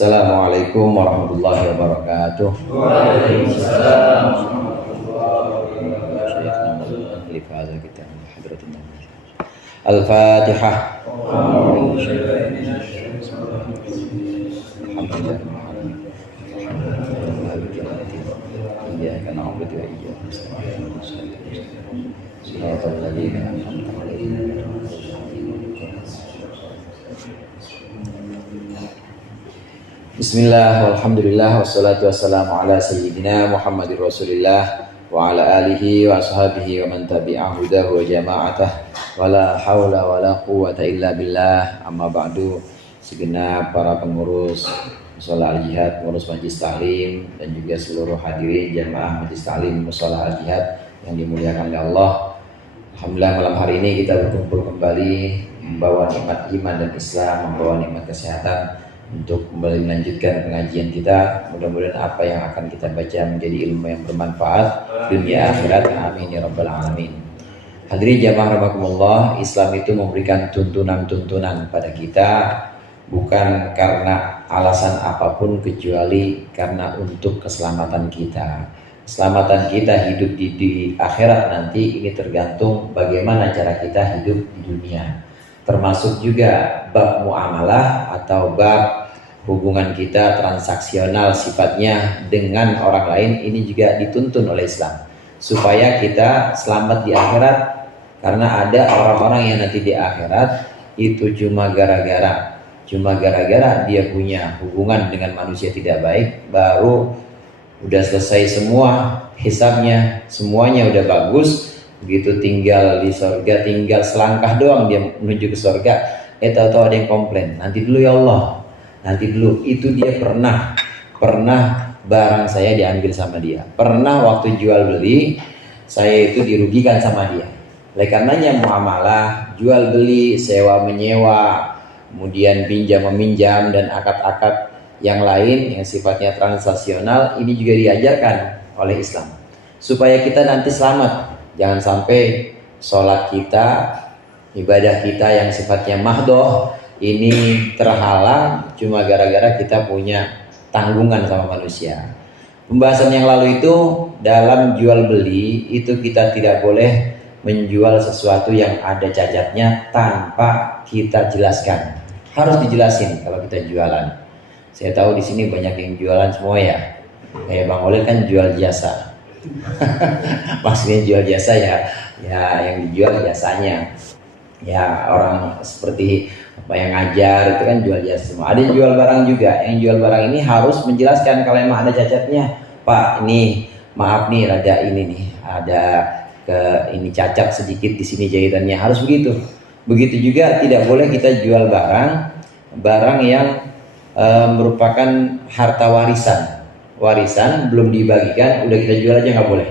Assalamualaikum warahmatullahi wabarakatuh. Waalaikumsalam. Al-Fatihah. Iyyaka na'budu wa iyyaka nasta'in. Shiratal ladzina an'amta 'alaihim. Bismillah, walhamdulillah, wassalatu wassalamu ala sayyidina Muhammadir Rasulillah wa ala alihi wa ashabihi wa man tabi'ahu hudahu wa jama'atah wa la hawla wa la quwwata illa billah. Amma ba'du. Segenap para pengurus Mushola Al-Jihad, pengurus Majlis Ta'lim, dan juga seluruh hadirin jamaah Majlis Ta'lim Mushola Al-Jihad yang dimuliakan oleh Allah. Alhamdulillah, malam hari ini kita berkumpul kembali membawa nikmat iman dan Islam, membawa nikmat kesehatan untuk kembali melanjutkan pengajian kita. Mudah-mudahan apa yang akan kita baca menjadi ilmu yang bermanfaat dunia akhirat. Amin ya rabbal alamin. Hadirin jamaah rahimakumullah, Islam itu memberikan tuntunan-tuntunan pada kita bukan karena alasan apapun kecuali karena untuk keselamatan kita. Keselamatan kita hidup di akhirat nanti ini tergantung bagaimana cara kita hidup di dunia. Termasuk juga bab muamalah atau bab hubungan kita transaksional sifatnya dengan orang lain, ini juga dituntun oleh Islam supaya kita selamat di akhirat. Karena ada orang-orang yang nanti di akhirat itu cuma gara-gara dia punya hubungan dengan manusia tidak baik, baru udah selesai semua hisabnya, semuanya udah bagus, begitu tinggal di surga, tinggal selangkah doang dia menuju ke surga, tahu-tahu ada yang komplain, nanti dulu ya Allah, nanti dulu. Itu dia pernah barang saya diambil sama dia, pernah waktu jual beli saya itu dirugikan sama dia. Oleh karenanya muamalah, jual beli, sewa menyewa, kemudian pinjam meminjam, dan akad-akad yang lain yang sifatnya transaksional ini juga diajarkan oleh Islam supaya kita nanti selamat. Jangan sampai sholat kita, ibadah kita yang sifatnya mahdoh ini terhalang cuma gara-gara kita punya tanggungan sama manusia. Pembahasan yang lalu itu dalam jual beli itu kita tidak boleh menjual sesuatu yang ada cacatnya tanpa kita jelaskan. Harus dijelasin kalau kita jualan. Saya tahu di sini banyak yang jualan semua ya. Kayak Bang Oleh kan jual jasa. Maksudnya jual jasa ya yang dijual jasanya. Ya orang seperti apa yang ngajar itu kan jual jasa semua. Ada yang jual barang juga. Yang jual barang ini harus menjelaskan kalau emang ada cacatnya. Pak, ini maaf nih rada ini nih ada ini cacat sedikit di sini jahitannya, harus begitu. Begitu juga tidak boleh kita jual barang yang merupakan harta warisan belum dibagikan udah kita jual aja, nggak boleh.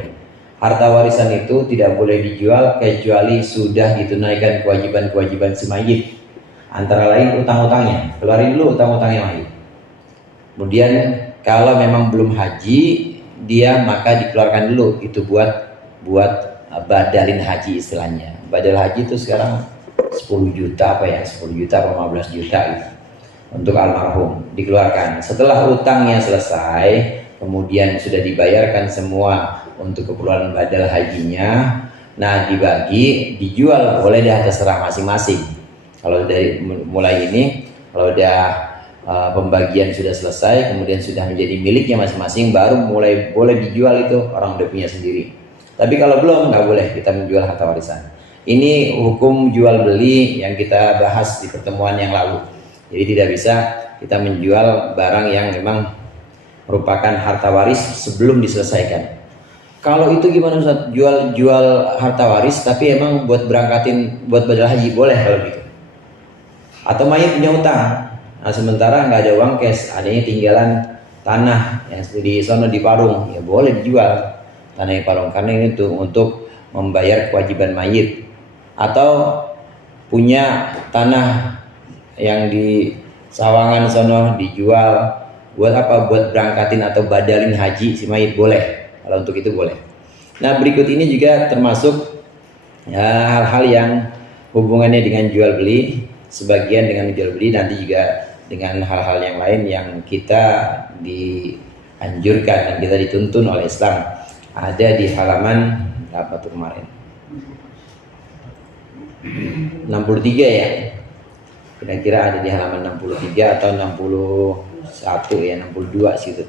Harta warisan itu tidak boleh dijual kecuali sudah ditunaikan kewajiban si mayit, antara lain utang-utangnya. Keluarin dulu utang-utangnya mayit. Kemudian kalau memang belum haji dia, maka dikeluarkan dulu itu buat badalin haji istilahnya. Badal haji itu sekarang 10 juta apa ya, 10 juta atau 15 juta gitu untuk almarhum, dikeluarkan. Setelah utangnya selesai, kemudian sudah dibayarkan semua untuk keperluan badal hajinya, nah dibagi, dijual, boleh dah terserah masing-masing. Kalau dari mulai ini, kalau udah pembagian sudah selesai, kemudian sudah menjadi miliknya masing-masing, baru mulai boleh dijual, itu orang udah punya sendiri. Tapi kalau belum, nggak boleh kita menjual harta warisan. Ini hukum jual beli yang kita bahas di pertemuan yang lalu. Jadi tidak bisa kita menjual barang yang memang merupakan harta waris sebelum diselesaikan. Kalau itu gimana Ustaz? Jual harta waris tapi emang buat berangkatin buat badal haji, boleh kalau gitu. Atau mayit punya utang. Nah sementara nggak ada uang cash, adanya tinggalan tanah yang di sono di Parung, ya boleh dijual tanah di Parung karena ini tuh untuk membayar kewajiban mayit. Atau punya tanah yang di Sawangan sono dijual buat apa? Buat berangkatin atau badalin haji si mayit, boleh. Kalau untuk itu boleh. Nah berikut ini juga termasuk hal-hal yang hubungannya dengan jual beli. Sebagian dengan jual beli nanti juga dengan hal-hal yang lain yang kita dianjurkan dan kita dituntun oleh Islam. Ada di halaman apa tuh kemarin? 63 ya. Kira-kira ada di halaman 63 atau 61 ya, 62 situ.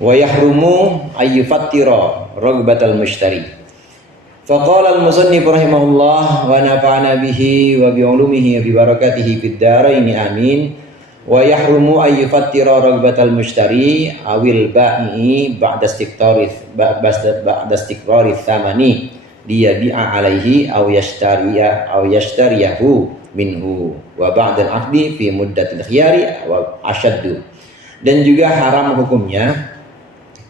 Wa yahrumu ayyufattira ragbatal mushtari. Faqala al-musannif rahimahullah wa nafa'ana bihi wa bi ulumihi wa bi barakatihi fid dharain amin. Wa yahrumu ay yufattira ragbatal mushtari awil ba'i ba'da istiqrari thamani liyabi'a alaihi aw yashtariyahu minhu wa ba'da al-aqdi fi muddatil khiyari wa ashaddu. Dan juga haram hukumnya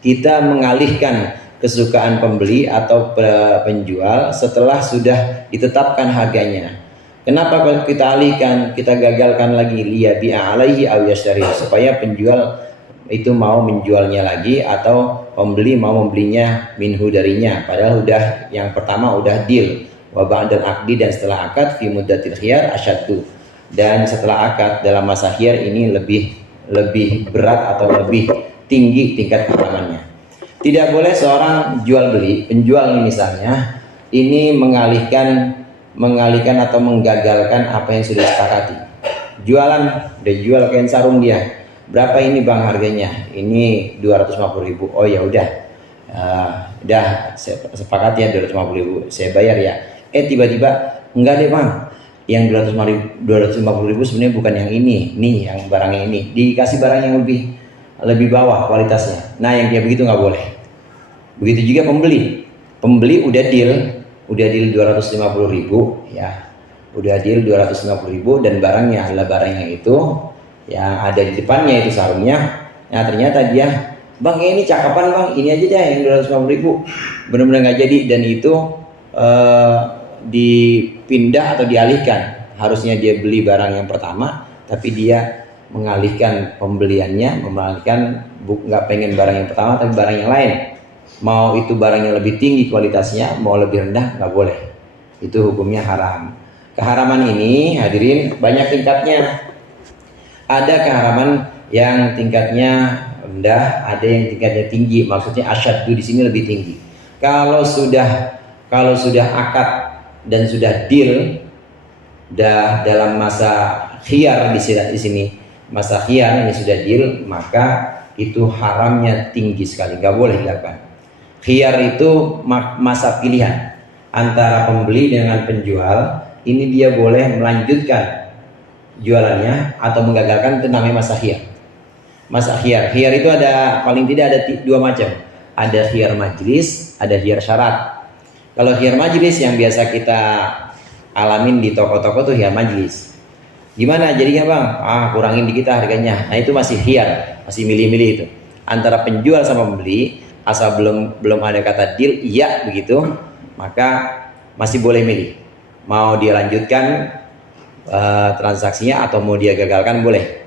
kita mengalihkan kesukaan pembeli atau penjual setelah sudah ditetapkan harganya. Kenapa kita alihkan, kita gagalkan lagi? Liyabi'a alaihi aw yashtari, supaya penjual itu mau menjualnya lagi atau pembeli mau membelinya minhu darinya, padahal udah yang pertama udah deal. Wa ba'dal aqdi, dan setelah akad fi muddatil khiyar asyaddu, dan setelah akad dalam masa khiyar ini lebih berat atau lebih tinggi tingkat keharamannya. Tidak boleh seorang jual beli, penjual misalnya, ini mengalihkan atau menggagalkan apa yang sudah disepakati. Jualan, udah jual kain sarung dia. Berapa ini bang harganya? Ini 250.000. Oh ya udah, udah sepakat ya 250.000. Saya bayar ya. Tiba-tiba enggak deh bang, yang 250.000 sebenarnya bukan yang ini, nih yang barangnya ini. Dikasih barang yang lebih bawah kualitasnya. Nah yang kayak begitu nggak boleh. Begitu juga pembeli udah deal 250.000 ya, udah deal 250.000 dan barangnya adalah barangnya itu yang ada di depannya itu sarungnya. Nah ternyata dia, bang ini cakapan bang, ini aja deh yang 250.000, benar-benar nggak jadi, dan itu dipindah atau dialihkan. Harusnya dia beli barang yang pertama, tapi dia mengalihkan pembeliannya, nggak pengen barang yang pertama tapi barang yang lain. Mau itu barang yang lebih tinggi kualitasnya, mau lebih rendah, nggak boleh. Itu hukumnya haram. Keharaman ini hadirin banyak tingkatnya. Ada keharaman yang tingkatnya rendah, ada yang tingkatnya tinggi. Maksudnya asyaddu di sini lebih tinggi. Kalau sudah akad dan sudah deal, dalam masa khiyar di sini, masa khiyar ini sudah deal, maka itu haramnya tinggi sekali, nggak boleh dilakukan. Khiyar itu masa pilihan antara pembeli dengan penjual. Ini dia boleh melanjutkan jualannya atau menggagalkan, itu namanya masa khiyar. Masa khiyar itu ada, paling tidak ada dua macam. Ada khiyar majlis, ada khiyar syarat. Kalau khiyar majlis yang biasa kita alamin di toko-toko tuh khiyar majlis. Gimana jadinya bang? Kurangin dikit harganya. Nah itu masih khiyar, masih milih-milih itu antara penjual sama pembeli. Asal belum ada kata deal, iya begitu, maka masih boleh milih. Mau dia lanjutkan transaksinya atau mau dia gagalkan, boleh.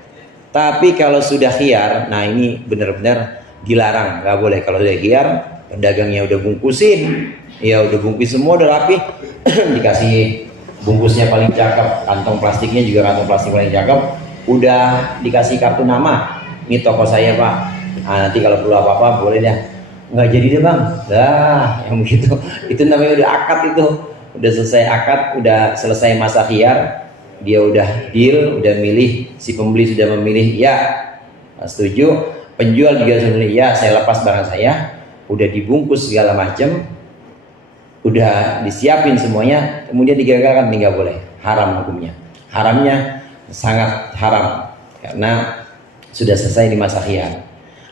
Tapi kalau sudah khiyar, nah ini benar-benar dilarang, nggak boleh. Kalau sudah khiyar, pedagangnya udah bungkusin, ya udah bungkus semua, udah rapi, dikasih bungkusnya paling cakep, kantong plastiknya juga kantong plastik paling cakep, udah dikasih kartu nama, ini toko saya pak, nah, nanti kalau perlu apa-apa boleh deh. Nggak jadi deh bang, yang begitu itu namanya udah akad, itu udah selesai akad, udah selesai masa khiyar, dia udah deal, udah milih, si pembeli sudah memilih ya setuju, penjual juga sudah memilih ya saya lepas barang saya, udah dibungkus segala macam, udah disiapin semuanya, kemudian digagalkan, nggak boleh, haram hukumnya. Haramnya sangat haram karena sudah selesai di masa khiyar.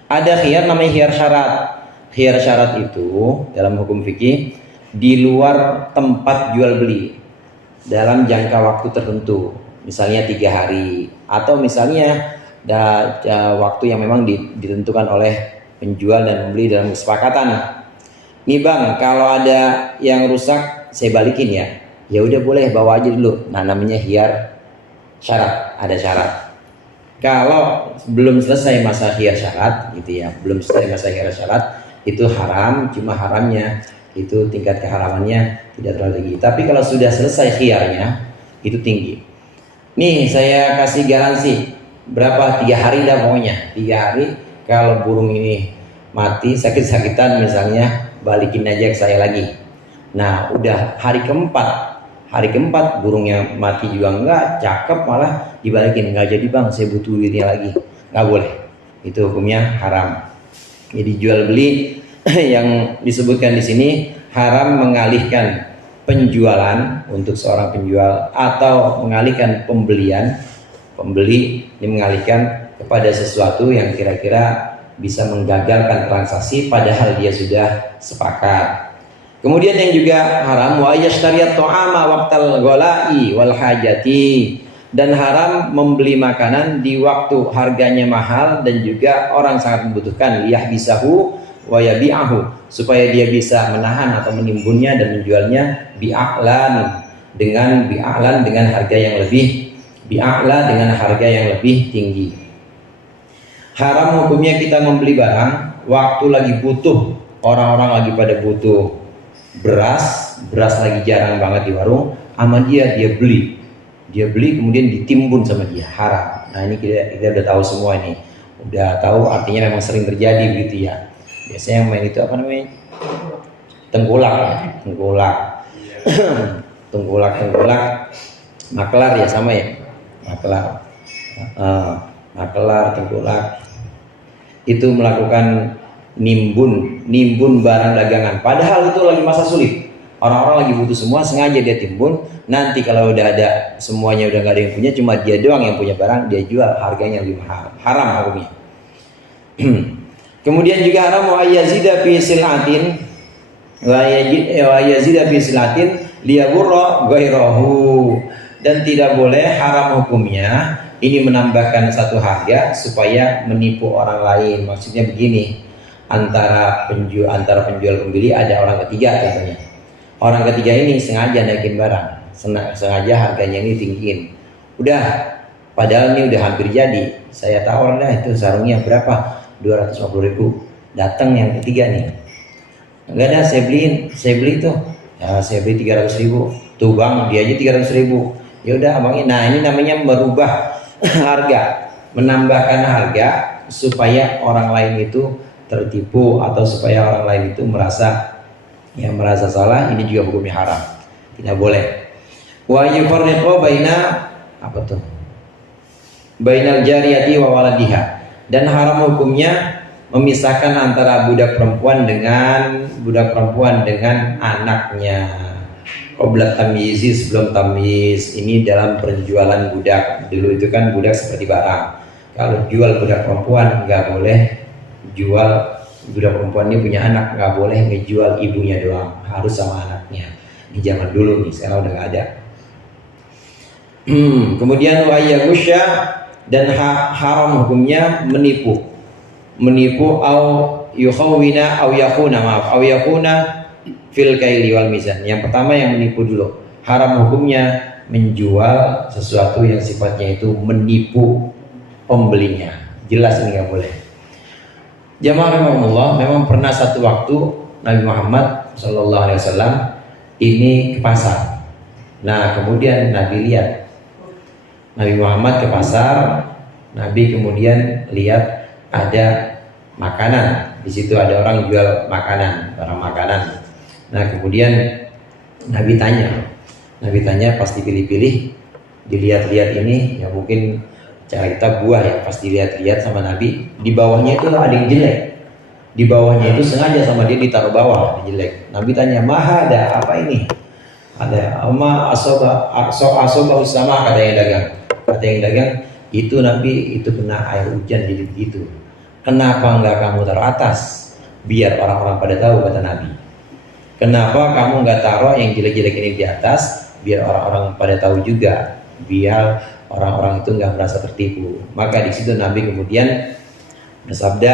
Ada khiyar namanya khiyar syarat. Khiyar syarat itu dalam hukum fikih di luar tempat jual beli dalam jangka waktu tertentu, misalnya 3 hari atau misalnya waktu yang memang ditentukan oleh penjual dan pembeli dalam kesepakatan. Nih bang, kalau ada yang rusak saya balikin ya. Ya udah boleh, bawa aja dulu. Nah namanya khiyar syarat, ada syarat. Kalau belum selesai masa khiyar syarat gitu ya, belum selesai masa khiyar syarat, itu haram, cuma haramnya itu tingkat keharamannya tidak terlalu tinggi. Tapi kalau sudah selesai khiyarnya itu tinggi. Nih saya kasih garansi, berapa 3 hari dah pokoknya 3 hari. Kalau burung ini mati sakit-sakitan misalnya, balikin aja ke saya lagi. Nah udah hari keempat burungnya mati juga enggak, cakep, malah dibalikin, enggak jadi bang, saya butuh duitnya lagi, enggak boleh. Itu hukumnya haram. Jadi jual beli yang disebutkan di sini haram mengalihkan penjualan untuk seorang penjual atau mengalihkan pembeli ini mengalihkan kepada sesuatu yang kira-kira bisa menggagalkan transaksi padahal dia sudah sepakat. Kemudian yang juga haram wa yashtariyat ta'ama waqtal ghalai wal hajati, dan haram membeli makanan di waktu harganya mahal dan juga orang sangat membutuhkan, liyahbisahu wa yabi'ahu, supaya dia bisa menahan atau menimbunnya dan menjualnya bi'a'lan dengan harga yang lebih dengan harga yang lebih tinggi. Haram hukumnya kita membeli barang waktu lagi butuh, orang-orang lagi pada butuh beras lagi jarang banget di warung, sama dia beli kemudian ditimbun sama dia, haram. Nah ini kita udah tahu semua ini, udah tahu artinya memang sering terjadi begitu ya. Biasanya yang main itu apa namanya, tengkulak makelar ya, sama ya, makelar tengkulak itu melakukan nimbun barang dagangan, padahal itu lagi masa sulit, orang-orang lagi butuh semua, sengaja dia timbun. Nanti kalau udah ada semuanya, udah nggak ada yang punya, cuma dia doang yang punya barang, dia jual harganya lebih mahal, haram hukumnya. Kemudian juga haram wa yazida fi silatin liyagurra ghairahu, dan tidak boleh, haram hukumnya ini menambahkan satu harga supaya menipu orang lain. Maksudnya begini, antara penjual pembeli ada orang ketiga contohnya. Orang ketiga ini sengaja naikin barang, sengaja harganya ini tinggiin. Udah, padahal ini udah hampir jadi, saya tawar dah itu sarungnya berapa? 250.000. Datang yang ketiga nih, enggak ada, saya beli tuh. Ya, saya beli 300.000. Tuh bang, dia aja 300.000. Ya udah abangnya. Nah ini namanya merubah harga, menambahkan harga supaya orang lain itu tertipu atau supaya orang lain itu merasa salah. Ini juga hukumnya haram, tidak boleh. Wa yufarriqu bainal jariyati wa waladiha, dan haram hukumnya memisahkan antara budak perempuan dengan anaknya. Qabla tamyizi, sebelum tamyiz. Ini dalam penjualan budak. Dulu itu kan budak seperti barang. Kalau jual budak perempuan nggak boleh jual budak perempuan ini punya anak, nggak boleh ngejual ibunya doang, harus sama anaknya. Ini zaman dulu nih, sekarang udah nggak ada. Kemudian wa yaghusya, dan haram hukumnya menipu au yukhawina au yakuna fil kaili wal mizan. Yang pertama yang menipu dulu, haram hukumnya menjual sesuatu yang sifatnya itu menipu pembelinya, jelas ini nggak boleh. Jamaah rahimahumullah, memang pernah satu waktu Nabi Muhammad SAW ini ke pasar. Nah kemudian Nabi Muhammad ke pasar, Nabi kemudian lihat ada makanan, di situ ada orang jual makanan, barang makanan. Nah kemudian Nabi tanya pas dipilih-pilih, dilihat-lihat ini, ya mungkin cara kita buah ya, pas dilihat-lihat sama Nabi, di bawahnya itu ada yang jelek, di bawahnya itu sengaja sama dia ditaruh bawah, jelek. Nabi tanya, maha ada apa ini? Ada ama asoba usama, kata yang dagang itu Nabi, itu kena air hujan jadi begitu. Kenapa enggak kamu taruh atas biar orang-orang pada tahu, kata Nabi. Kenapa kamu enggak taruh yang jelek-jelek ini di atas biar orang-orang pada tahu juga, biar orang-orang itu enggak merasa tertipu. Maka di situ Nabi kemudian bersabda,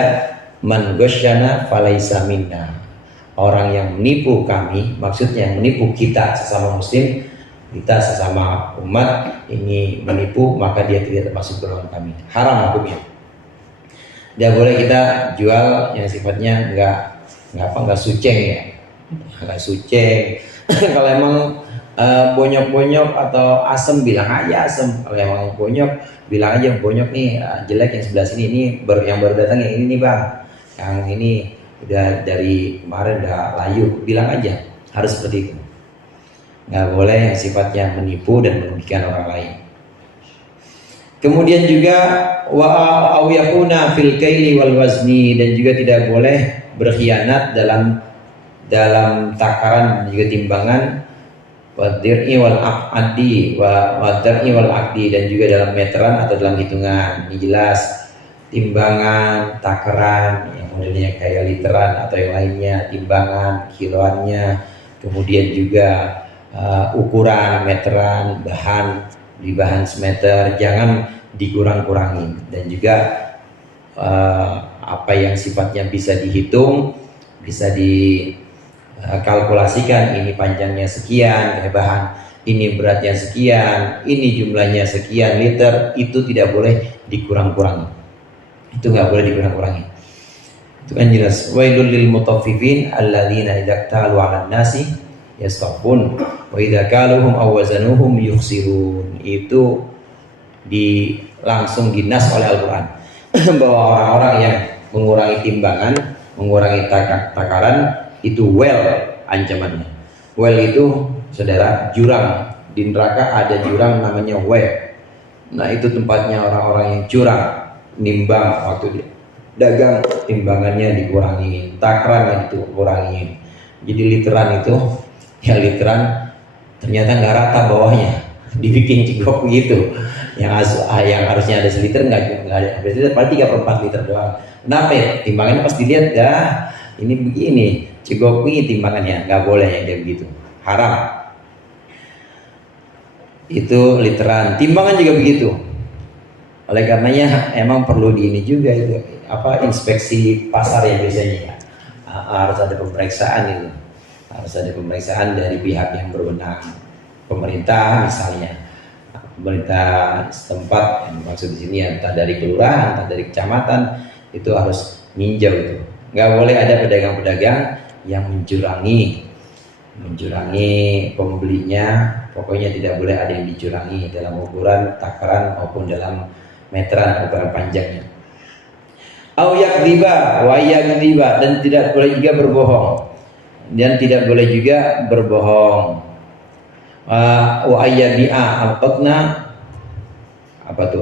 man ghasyana falaisa minna. Orang yang menipu kami, maksudnya yang menipu kita sesama muslim, kita sesama umat ini menipu, maka dia tidak termasuk golongan kami. Haram hukumnya. Tidak boleh kita jual yang sifatnya enggak suceng ya. Enggak suceng. Kalau emang bonyok-bonyok atau asem bilang aja asem. Kalau emang bonyok bilang aja bonyok nih, jelek yang sebelah sini, ini yang baru datang yang ini nih bang, yang ini udah dari kemarin udah layu, bilang aja. Harus seperti itu, nggak boleh yang sifatnya menipu dan merugikan orang lain. Kemudian juga wa yakuna fil kaili wal wazni, dan juga tidak boleh berkhianat dalam takaran dan juga timbangan, wadir'i wal aqdi wadir'i wal aqdi, dan juga dalam meteran atau dalam hitungan. Ini jelas timbangan, takaran yang modelnya kayak literan atau yang lainnya, timbangan, kiloannya, kemudian juga ukuran meteran, di bahan semeter jangan dikurang-kurangin, dan juga apa yang sifatnya bisa dihitung, bisa dikalkulasikan, ini panjangnya sekian, kayak bahan ini beratnya sekian, ini jumlahnya sekian liter, itu tidak boleh dikurang-kurangi, itu nggak boleh dikurang-kurangi. Itu kan jelas. Wailul lil mutaffifin alladzina idza talu 'alan nasi yastafun wa idza kaluhum aw wazanuhum yukhsirun. Itu langsung dinas oleh Al-Quran bahwa orang-orang yang mengurangi timbangan, mengurangi takaran, itu ancamannya. Itu saudara jurang. Di neraka ada jurang namanya Nah itu tempatnya orang-orang yang curang, nimbang waktu dia dagang, timbangannya dikurangi, takarannya dikurangi. Jadi literan itu, ya literan ternyata nggak rata bawahnya, dibikin cigok begitu. Yang harusnya ada seliter nggak ada, berarti paling 3/4 liter doang. Kenapa ya? Timbangannya pas dilihat ini begini, cigok begini timbangannya, nggak boleh yang kayak begitu, haram. Itu literan. Timbangan juga begitu. Oleh karenanya emang perlu di ini juga itu inspeksi pasar ya biasanya ya. Harus ada pemeriksaan itu. Harus ada pemeriksaan dari pihak yang berwenang. Pemerintah misalnya. Pemerintah setempat, yang maksud di sini entah dari kelurahan, entah dari kecamatan, itu harus ninjau itu. Nggak boleh ada pedagang-pedagang yang mencurangi pembelinya. Pokoknya tidak boleh ada yang dicurangi dalam ukuran, takaran maupun dalam meteran, ukuran panjangnya. Au yakdziba wa yakdziba, dan tidak boleh juga berbohong. Wa ayyabi'a al-qatna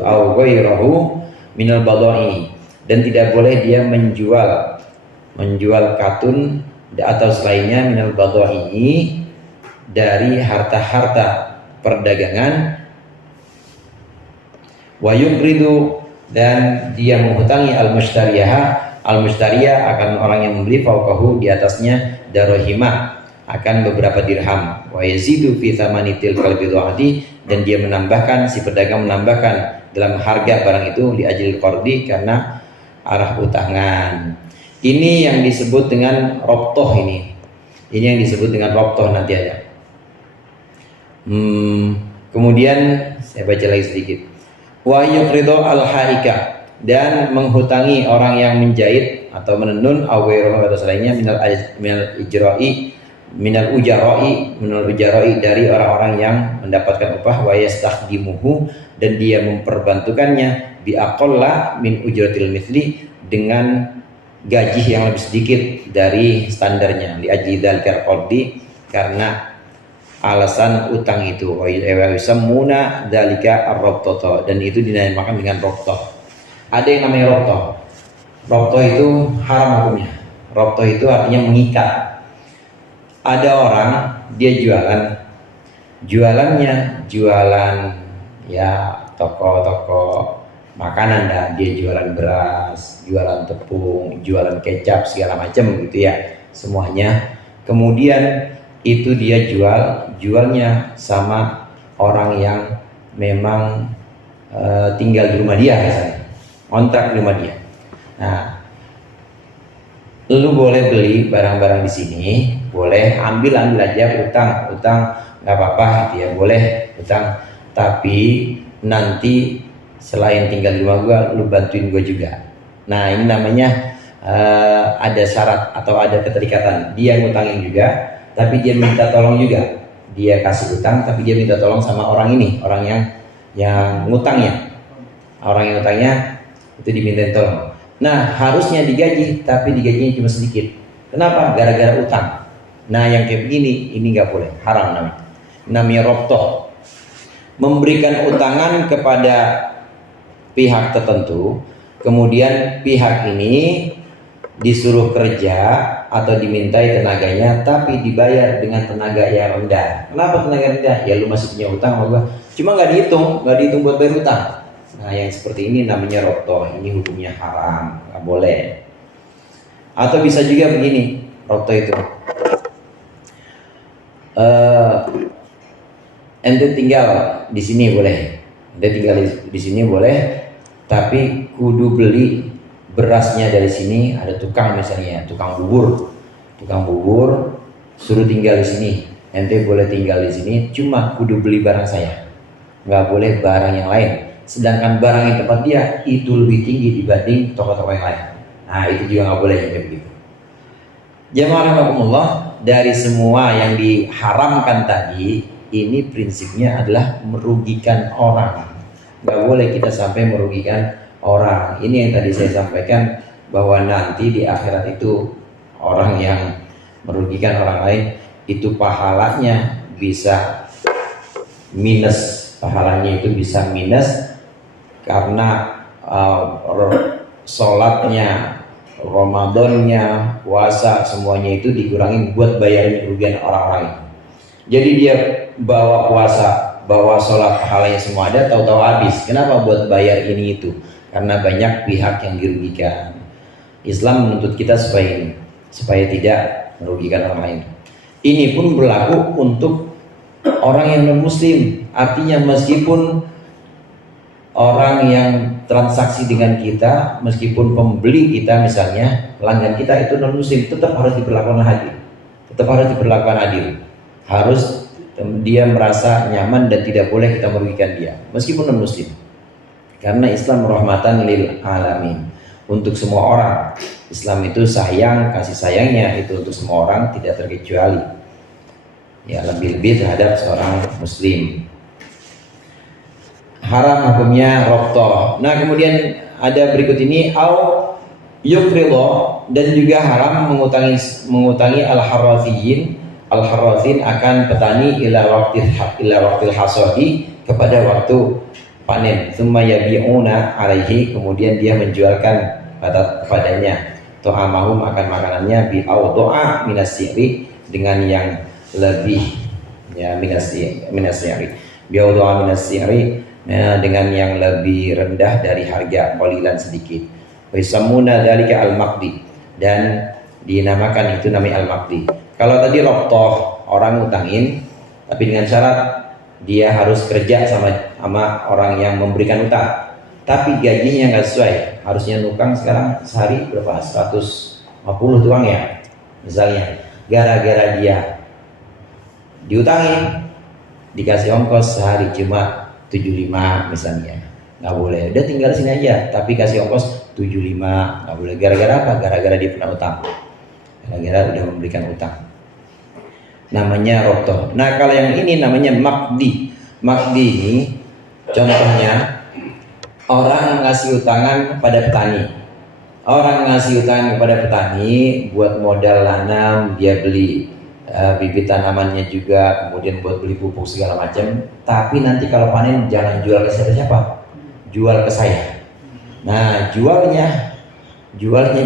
au ghairahu minal badai, dan tidak boleh dia menjual katun atau selainnya minal badai, dari harta-harta perdagangan. Wa yuqridu, dan dia menghutangi al-mustariyah akan orang yang membeli, fauqahu, di atasnya, darahimah, akan beberapa dirham. Wa yazidu fi thamani tilkal bid'ati, dan dia menambahkan, si pedagang menambahkan dalam harga barang itu, li ajlil qardi, karena arah utangan. Ini yang disebut dengan robtoh ini yang disebut dengan robtoh nanti ada. Kemudian saya baca lagi sedikit. Wa yuqridu al-haika, dan menghutangi orang yang menjahit atau menenun, awairoh atau selainnya, minal ujarai, dari orang-orang yang mendapatkan upah, wa yastakhdimuhu, dan dia memperbantukannya, bi aqalla min ujratil mithli, dengan gaji yang lebih sedikit dari standarnya, li ajli dzalika qardi, karena alasan utang itu. Wa yusammuna dzalika ar-rabtah, dan itu dinamakan dengan rabtah. Ada yang namanya rabtah. Rabtah itu haram hukumnya. Rabtah itu artinya mengikat. Ada orang dia jualannya ya toko makanan, dia jualan beras, jualan tepung, jualan kecap, segala macam gitu ya, semuanya. Kemudian itu dia jualnya sama orang yang memang tinggal di rumah dia, misalnya kontrak di rumah dia. Nah, lu boleh beli barang-barang di sini, boleh ambil aja, utang nggak apa-apa gitu ya, boleh utang, tapi nanti selain tinggal di rumah gua, lu bantuin gua juga. Nah, ini namanya ada syarat atau ada keterikatan. Dia ngutangin juga, tapi dia minta tolong juga. dia kasih utang tapi dia minta tolong sama orang ini, orang yang ngutangnya. Orang yang ngutangnya itu diminta tolong. Nah, harusnya digaji tapi digajinya cuma sedikit. Kenapa? Gara-gara utang. Nah, yang kayak begini ini nggak boleh, haram namanya. Namanya robtoh. Memberikan utangan kepada pihak tertentu, kemudian pihak ini disuruh kerja atau dimintai tenaganya, tapi dibayar dengan tenaga yang rendah. Kenapa tenaga rendah? Ya lu masih punya utang sama gua, cuma nggak dihitung buat bayar utang. Nah, yang seperti ini namanya robtoh. Ini hukumnya haram, nggak boleh. Atau bisa juga begini, robtoh itu. Ente tinggal di sini boleh, ente tinggal di sini boleh, tapi kudu beli berasnya dari sini. Ada tukang misalnya, tukang bubur, suruh tinggal di sini. Ente boleh tinggal di sini, cuma kudu beli barang saya, nggak boleh barang yang lain. Sedangkan barang yang tempat dia itu lebih tinggi dibanding toko-toko yang lain. Nah, itu juga nggak boleh kayak begitu. Jamaah rahimakumullah, dari semua yang diharamkan tadi, ini prinsipnya adalah merugikan orang. Gak boleh kita sampai merugikan orang. Ini yang tadi saya sampaikan, bahwa nanti di akhirat itu orang yang merugikan orang lain itu pahalanya bisa minus. Pahalanya itu bisa minus karena sholatnya, Ramadannya, puasa, semuanya itu dikurangin buat bayarin kerugian orang-orang itu. Jadi dia bawa puasa, bawa sholat, pahalanya semua ada, tahu-tahu habis. Kenapa? Buat bayar ini itu. Karena banyak pihak yang dirugikan. Islam menuntut kita supaya tidak merugikan orang lain. Ini pun berlaku untuk orang yang non muslim. Artinya meskipun orang yang transaksi dengan kita, meskipun pembeli kita misalnya, pelanggan kita itu non muslim, tetap harus diperlakukan adil. Harus dia merasa nyaman dan tidak boleh kita merugikan dia meskipun non muslim, karena Islam rahmatan lil alamin, untuk semua orang. Islam itu kasih sayangnya itu untuk semua orang, tidak terkecuali ya, lebih-lebih terhadap seorang muslim. Haram hukumnya robtoh. Nah, kemudian ada berikut ini, au yukrido, dan juga haram mengutangi al-harrathin akan petani ila waqtil hasadi, kepada waktu panen. Tsumma yabi'una alaihi, kemudian dia menjualkan kepadanya ta'amahum, akan makanannya, bi awdo'a minas si'ri, dengan yang lebih ya minas si'ri, bi awdo'a minas si'ri, dengan yang lebih rendah dari harga, qalilan sedikit. Wa yusammuna dzalika al-maqdi, dan dinamakan itu namanya al-maqdi. Kalau tadi robtoh, orang ngutangin tapi dengan syarat dia harus kerja sama orang yang memberikan utang, tapi gajinya nggak sesuai. Harusnya nukang sekarang sehari berapa? 150 tuang ya misalnya. Gara-gara dia diutangin, dikasih ongkos sehari cuma 75 misalnya, nggak boleh. Udah tinggal sini aja tapi kasih ongkos 75, nggak boleh. Gara-gara apa? Gara-gara dia pernah utang, gara-gara udah memberikan utang. Namanya robtoh. Nah, kalau yang ini namanya makdi. Makdi ini contohnya orang ngasih utangan pada petani. Orang ngasih utangan kepada petani buat modal nanam, dia beli bibit tanamannya juga, kemudian buat beli pupuk segala macam. Tapi nanti kalau panen jangan jual ke siapa-siapa, jual ke saya. Nah, jualnya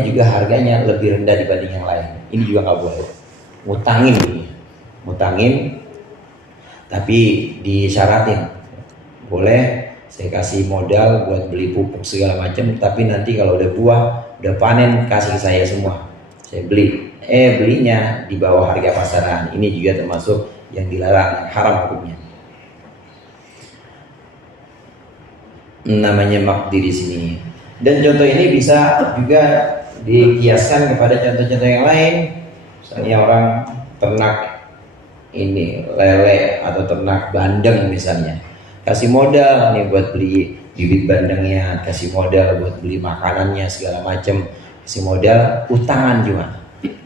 juga harganya lebih rendah dibanding yang lain. Ini juga nggak boleh. Ngutangin tapi disyaratin, boleh saya kasih modal buat beli pupuk segala macam, tapi nanti kalau udah buah, udah panen, kasih saya semua, saya beli. Belinya di bawah harga pasaran. Ini juga termasuk yang dilarang, yang haram hukumnya. Namanya makdi di sini. Dan contoh ini bisa juga dikiaskan kepada contoh-contoh yang lain. Misalnya orang ternak ini lele atau ternak bandeng misalnya, kasih modal nih buat beli bibit bandengnya, kasih modal buat beli makanannya segala macam, kasih modal utangan juga.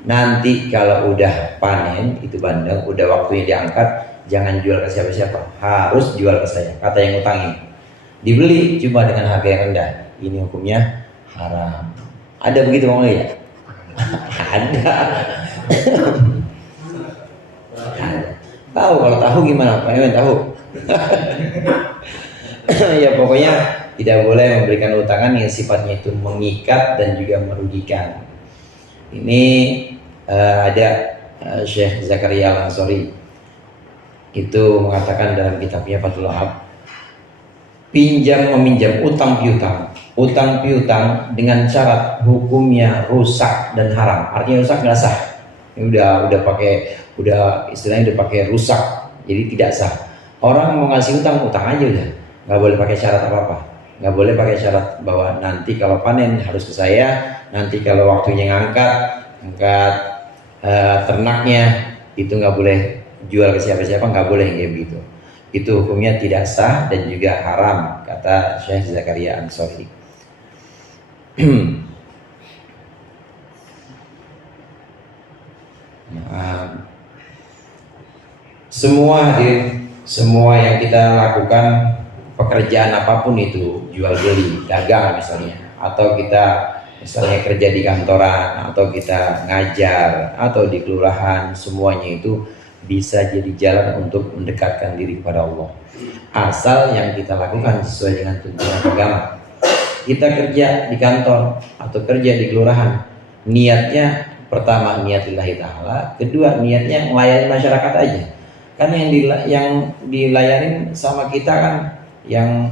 Nanti kalau udah panen itu bandeng, udah waktunya diangkat, jangan jual ke siapa-siapa, harus jual ke saya, kata yang ngutangin. Dibeli cuma dengan harga yang rendah, ini hukumnya haram. Ada begitu Bang ya? Ada. Tahu, kalau tahu gimana? Pak Iwan tahu. Ya pokoknya tidak boleh memberikan utangan yang sifatnya itu mengikat dan juga merugikan. Ini ada Syekh Zakaria Al-Ansari itu mengatakan dalam kitabnya Fathul Wahab, pinjam meminjam, utang piutang dengan syarat hukumnya rusak dan haram. Artinya rusak nggak sah. Ini udah istilahnya udah pakai rusak, jadi tidak sah. Orang mau ngasih utang aja udah, nggak boleh pakai syarat apa-apa. Nggak boleh pakai syarat bahwa nanti kalau panen harus ke saya, nanti kalau waktunya ngangkat ternaknya itu nggak boleh jual ke siapa-siapa, nggak boleh kayak begitu. Itu hukumnya tidak sah dan juga haram, kata Syekh Zakaria Ansori. Semua yang kita lakukan, pekerjaan apapun itu, jual beli, dagang misalnya, atau kita misalnya kerja di kantoran, atau kita ngajar, atau di kelurahan, semuanya itu bisa jadi jalan untuk mendekatkan diri kepada Allah. Asal yang kita lakukan sesuai dengan tuntunan agama. Kita kerja di kantor atau kerja di kelurahan, niatnya pertama niat lillahi ta'ala, kedua niatnya melayani masyarakat aja. Kan yang dilayanin sama kita kan yang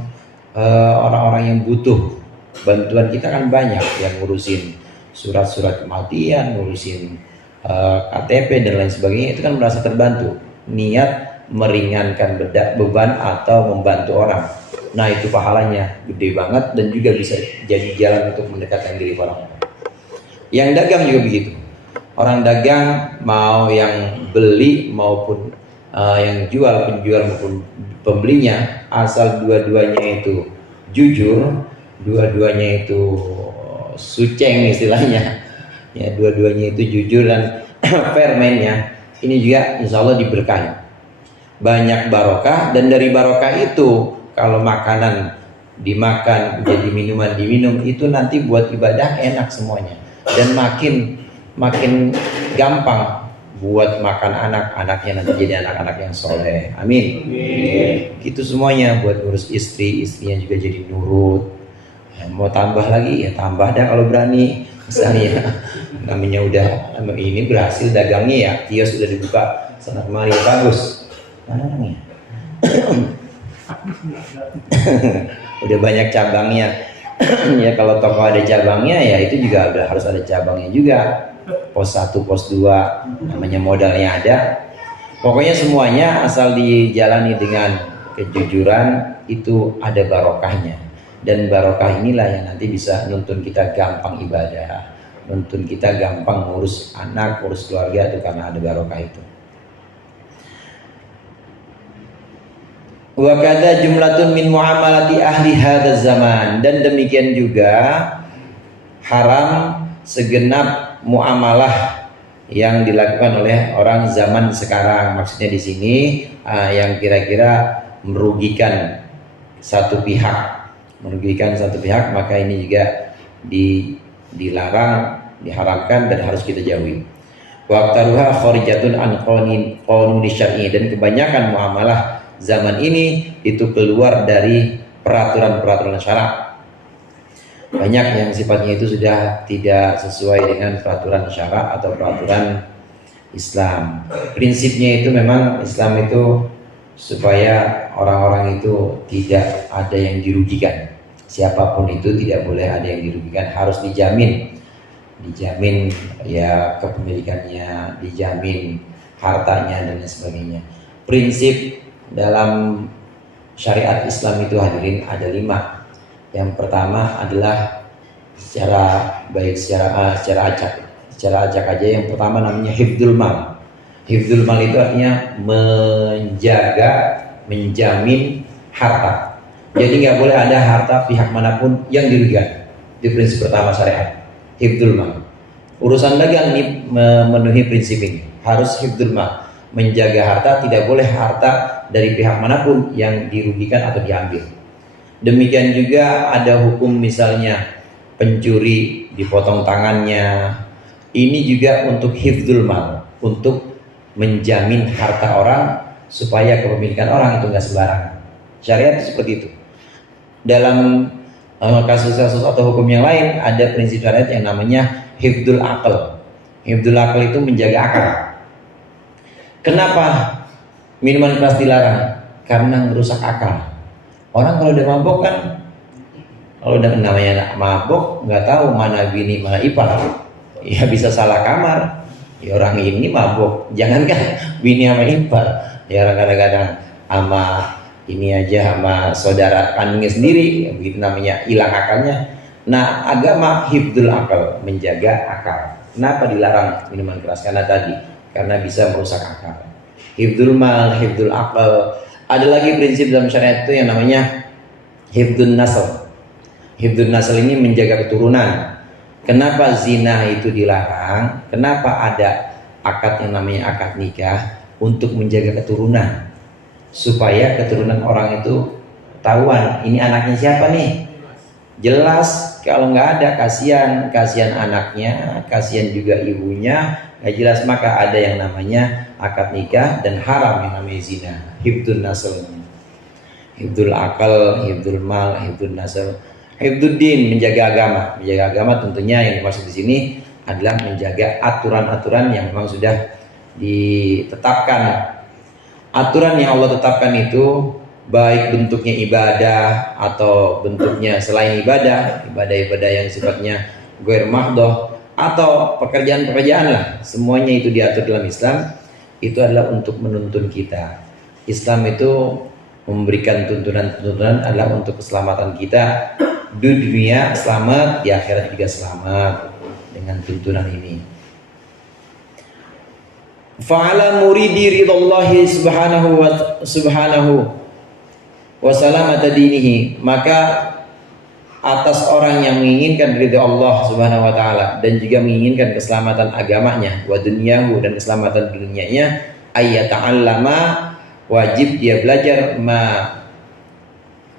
orang-orang yang butuh bantuan kita kan banyak, yang ngurusin surat-surat kematian, ngurusin KTP dan lain sebagainya, itu kan merasa terbantu. Niat meringankan beban atau membantu orang, nah itu pahalanya gede banget dan juga bisa jadi jalan untuk mendekatkan diri kepada Allah. Yang dagang juga begitu. Orang dagang mau yang beli maupun yang penjual maupun pembelinya, asal dua-duanya itu jujur, dua-duanya itu suceng istilahnya, ya dua-duanya itu jujur dan fair mainnya, ini juga insya Allah diberkahi, banyak barokah. Dan dari barokah itu kalau makanan dimakan, jadi minuman diminum, itu nanti buat ibadah enak semuanya, dan makin gampang buat makan anak-anaknya, nanti jadi anak-anak yang soleh. Amin. Gitu semuanya, buat ngurus istrinya juga jadi nurut. Mau tambah lagi ya tambah dah kalau berani. Misalnya namanya udah ini berhasil dagangnya ya, kios sudah dibuka sana kemari, bagus. Mana namanya? Udah banyak cabangnya. Ya kalau toko ada cabangnya ya itu juga udah harus ada cabangnya juga. Pos 1, pos 2, namanya modalnya ada. Pokoknya semuanya asal dijalani dengan kejujuran itu ada barokahnya. Dan barokah inilah yang nanti bisa nuntun kita gampang ibadah, nuntun kita gampang ngurus anak, ngurus keluarga, itu karena ada barokah itu. Wa kadza jumlatun min muamalati ahli hadzal zaman, dan demikian juga haram segenap muamalah yang dilakukan oleh orang zaman sekarang. Maksudnya di sini yang kira-kira merugikan satu pihak, maka ini juga dilarang, diharamkan dan harus kita jauhi. Waqtaruha kharijatun an qanuni syar'i, dan kebanyakan muamalah zaman ini itu keluar dari peraturan-peraturan syarak. Banyak yang sifatnya itu sudah tidak sesuai dengan peraturan syarak atau peraturan Islam. Prinsipnya itu memang Islam itu supaya orang-orang itu tidak ada yang dirugikan. Siapapun itu tidak boleh ada yang dirugikan, harus dijamin ya kepemilikannya, dijamin hartanya dan lain sebagainya. Prinsip dalam syariat Islam itu hadirin ada 5. Yang pertama adalah secara acak aja. Yang pertama namanya hifdzul mal. Hifdzul mal itu artinya menjamin harta. Jadi nggak boleh ada harta pihak manapun yang dirugikan. Itu prinsip pertama syariat, hifdzul mal. Urusan dagang ini memenuhi prinsip ini, harus hifdzul mal, menjaga harta, tidak boleh harta dari pihak manapun yang dirugikan atau diambil. Demikian juga ada hukum misalnya pencuri dipotong tangannya. Ini juga untuk hifdzul mal, untuk menjamin harta orang supaya kepemilikan orang itu nggak sembarangan. Syariat itu seperti itu. Dalam kasus-kasus atau hukum yang lain ada prinsip syariat yang namanya hifdzul aql. Hifdzul aql itu menjaga akal. Kenapa minuman keras dilarang? Karena merusak akal. Orang kalau udah mabok kan, kalau udah namanya mabok nggak tahu mana bini mana ipar, ya bisa salah kamar. Ya orang ini mabok, jangankan bini sama ipar, ya orang kadang-kadang sama ini aja sama saudara kandungnya sendiri, ya begitu namanya hilang akalnya. Nah, agama hifdzul akal, menjaga akal. Kenapa dilarang minuman keras? Karena bisa merusak akal. Hifdzul mal, hifdzul akal. Ada lagi prinsip dalam syariat itu yang namanya hifdzun nasl. Hifdzun nasl ini menjaga keturunan. Kenapa zina itu dilarang? Kenapa ada akad yang namanya akad nikah? Untuk menjaga keturunan, supaya keturunan orang itu ketahuan ini anaknya siapa nih. Jelas kalau nggak ada kasihan anaknya, kasihan juga ibunya, nggak jelas. Maka ada yang namanya akad nikah, dan haram yang namanya zina. Hifdzun nasl, hifdzul akal, hifdzul mal, hifdzun nasl. Hifdzuddin, menjaga agama. Menjaga agama tentunya yang dimaksud di sini adalah menjaga aturan-aturan yang memang sudah ditetapkan. Aturan yang Allah tetapkan itu baik bentuknya ibadah atau bentuknya selain ibadah, ibadah-ibadah yang sifatnya ghair mahdoh atau pekerjaan-pekerjaan lah, semuanya itu diatur dalam Islam. Itu adalah untuk menuntun kita. Islam itu memberikan tuntunan-tuntunan adalah untuk keselamatan kita. Di dunia selamat, di akhirat juga selamat dengan tuntunan ini. Fa'ala muridi ridallahi subhanahu wa salamata dinihi, maka atas orang yang menginginkan ridha Allah subhanahu wa ta'ala dan juga menginginkan keselamatan agamanya, wa dunyahu, dan keselamatan dunianya, ayyata'allama, wajib dia belajar ma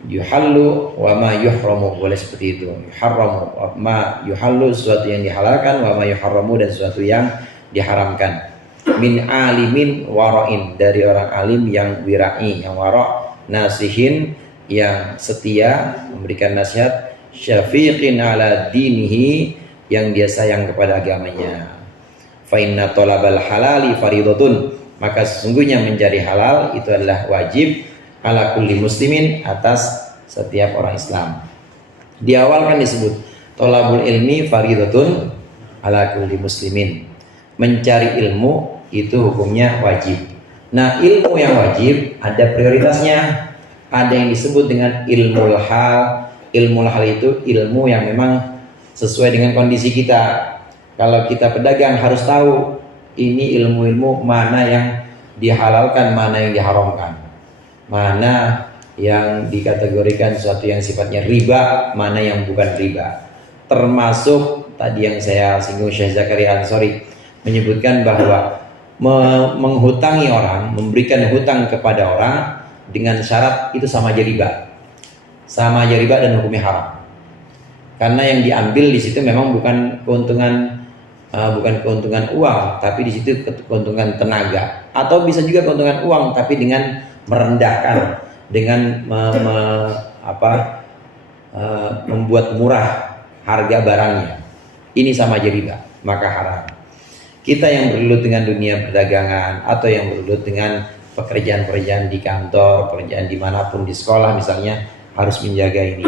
yuhallu wa ma yuhramu, boleh seperti itu. Yuharramu wa ma yuhallu, sesuatu yang dihalalkan, wa ma yuharramu, dan sesuatu yang diharamkan. Min alimin wara'in, dari orang alim yang wira'i, yang wara', nasihin, yang setia memberikan nasihat, syafiqin ala dinihi, yang dia sayang kepada agamanya. Fa inna talabal halali faridatun, maka sesungguhnya mencari halal itu adalah wajib ala kulli muslimin, atas setiap orang Islam. Di awal kan disebut thalabul ilmi faridatun ala kulli muslimin. Mencari ilmu itu hukumnya wajib. Nah, ilmu yang wajib ada prioritasnya. Ada yang disebut dengan ilmul hal. Ilmul hal itu ilmu yang memang sesuai dengan kondisi kita. Kalau kita pedagang harus tahu ini ilmu-ilmu mana yang dihalalkan, mana yang diharamkan, mana yang dikategorikan sesuatu yang sifatnya riba, mana yang bukan riba. Termasuk tadi yang saya singgung, Syekh Zakaria Ansori menyebutkan bahwa menghutangi orang, memberikan hutang kepada orang dengan syarat itu sama aja riba. Sama aja riba dan hukumnya haram. Karena yang diambil di situ memang bukan keuntungan uang, tapi di situ keuntungan tenaga, atau bisa juga keuntungan uang tapi dengan merendahkan, dengan membuat murah harga barangnya. Ini sama aja riba, maka haram. Kita yang bergelut dengan dunia perdagangan atau yang bergelut dengan pekerjaan-pekerjaan di kantor, pekerjaan dimanapun, di sekolah misalnya, harus menjaga ini.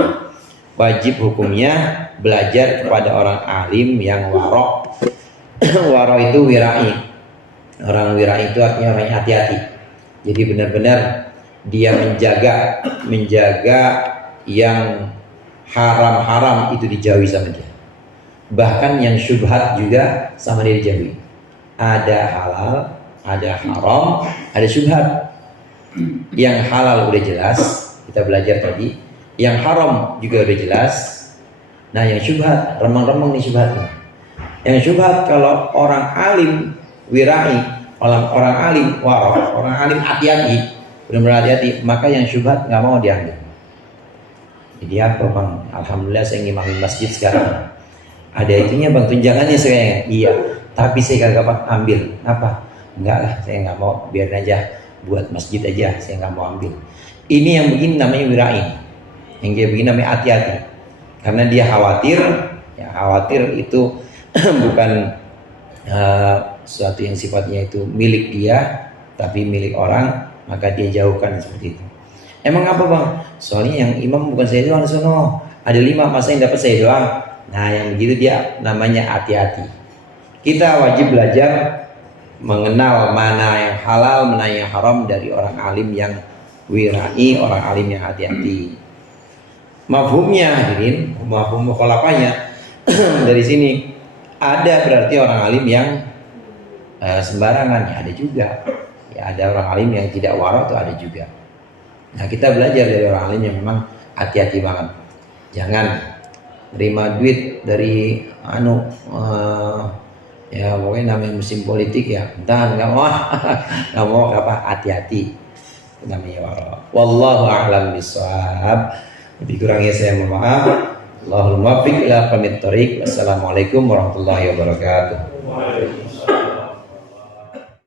Wajib hukumnya belajar kepada orang alim yang waro'. Waro' itu wirai. Orang wirai itu artinya orang yang hati-hati. Jadi benar-benar dia menjaga yang haram-haram itu dijauhi sama dia. Bahkan yang syubhat juga sama dia dijauhi. Ada halal, ada haram, ada syubhat. Yang halal udah jelas, kita belajar tadi. Yang haram juga udah jelas. Nah, yang syubhat, remang-remang nih syubhatnya. Yang syubhat kalau orang alim wirai orang alim warok, orang alim hati-hati, benar-benar hati-hati, maka yang syubhat nggak mau diambil. Jadi apa bang? Alhamdulillah saya ngimamin masjid sekarang. Ada itunya bang, tunjangannya saya. Iya, tapi saya kagak ambil. Apa? Enggak lah, saya nggak mau, biarin aja, buat masjid aja, saya nggak mau ambil. Ini yang begini namanya wira'in, yang kayak begini namanya hati-hati, karena dia khawatir, ya khawatir itu bukan sesuatu yang sifatnya itu milik dia, tapi milik orang, maka dia jauhkan seperti itu. Emang apa bang? Soalnya yang imam bukan saya doang sono, ada 5, masa yang dapat saya doang. Nah yang begitu dia namanya hati-hati. Kita wajib belajar mengenal mana yang halal, mana yang haram dari orang alim yang wirai, orang alim yang hati-hati. Mafhumnya hadirin, mafhum mukhalafahnya dari sini ada berarti orang alim yang sembarangan, ya ada juga. Ya ada orang alim yang tidak wara, itu ada juga. Nah kita belajar dari orang alim yang memang hati-hati banget. Jangan terima duit dari ya pokoknya namanya musim politik ya, entah nggak mau apa, hati-hati, itu namanya wara. Wallahu a'lam bishawab. Lebih kurangnya saya mohon maaf. Allahul muwaffiq ila aqwamit thoriq. Wassalamualaikum warahmatullahi wabarakatuh.